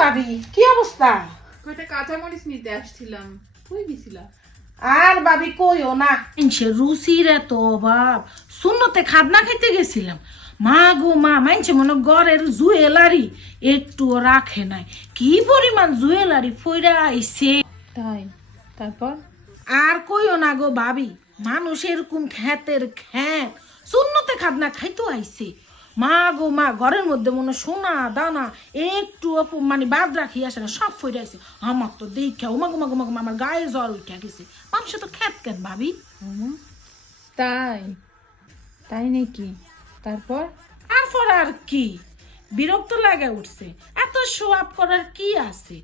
ভাবি কি অবস্থা? কয়টা কাঁচামরিচ নিতে আসছিলাম। কই গেছিলা? আর ভাবি কইও না। সে রুচির এত অভাব। শূন্যতে খাবনা খাইতে গেছিলাম। মা গো মা মানছে মনে ঘরের জুয়েলারি। একটুও রাখে নাই। কি পরিমাণ জুয়েলারি ফইরা আইছে। তাই তারপর? আর কইও না গো ভাবি মানুষ এরকম খ্যাতের খ্যাত শূন্যতে খাবনা খাইতো আইছে। মা গো মা ঘরের মধ্যে মনে সোনা দানা একটু অপ- মানে বাদ রাখি আসে না সব ফইরে আইছে। আমার তো দেখা ওমা গোমা গোমা গোমা আমার গায়ে জ্বর উঠে গেছে। মানুষে তো খ্যাত কেন ভাবি। উমা, তাই? তাই নাকি? তারপর? আর পর আর কি? বিরক্ত লাগে উঠছে। এত শো আপ করার কি আছে?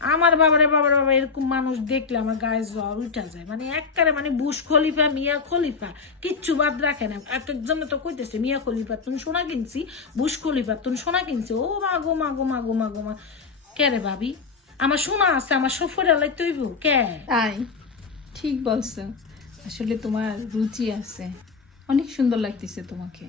আমার বাবারে বাবার বাবা এরকম মানুষ দেখলে আমার গায়ে জ্বর উঠা যায়। মানে একবারে মানে বুশ খলিফা মিয়া খলিফা কিচ্ছু বাদ রাখে না। এক একজনে তো কইতেছে মিয়া খলিফা তুমি সোনা কিনছি বুশ খলিফা তুমি সোনা কিনছি। ও মা গো মা গো মা গো মা গো মা। কে রে ভাবি? আমার সোনা আছে আমার সফর এলাই তৈব। কে? তাই? ঠিক বলছো। আসলে তোমার রুচি আছে। অনেক সুন্দর লাগতেছে তোমাকে।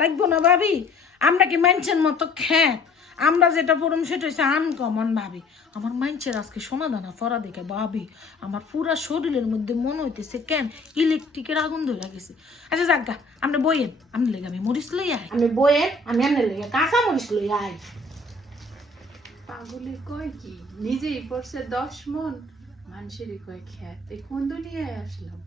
লাগবো না ভাবি। আমরা কি মাইনছেন মতো খ্যাত আমরা যেটা পড়ুম সেটা হচ্ছে আনকমন ভাবি। আমার মাইনছের আজকে সোনা দানা ফরা দেখে ভাবি আমার পুরা শরীরের মধ্যে মনে হইতেছে কেন ইলেকট্রিকের আগুন ধরে গেছে। আচ্ছা যাজ্ঞা আপনি বইয়েন আপনি লেগে আমি মরিচ লই আই আমি বইয়েন আমি আপনি লেগে কাঁচা মরিচ লই আই পাগলে কয় কি? নিজেই পড়ছে দশ মন। মানুষেরই কয় খ্যাত। এই কোন দুনিয়ায় আসলাম?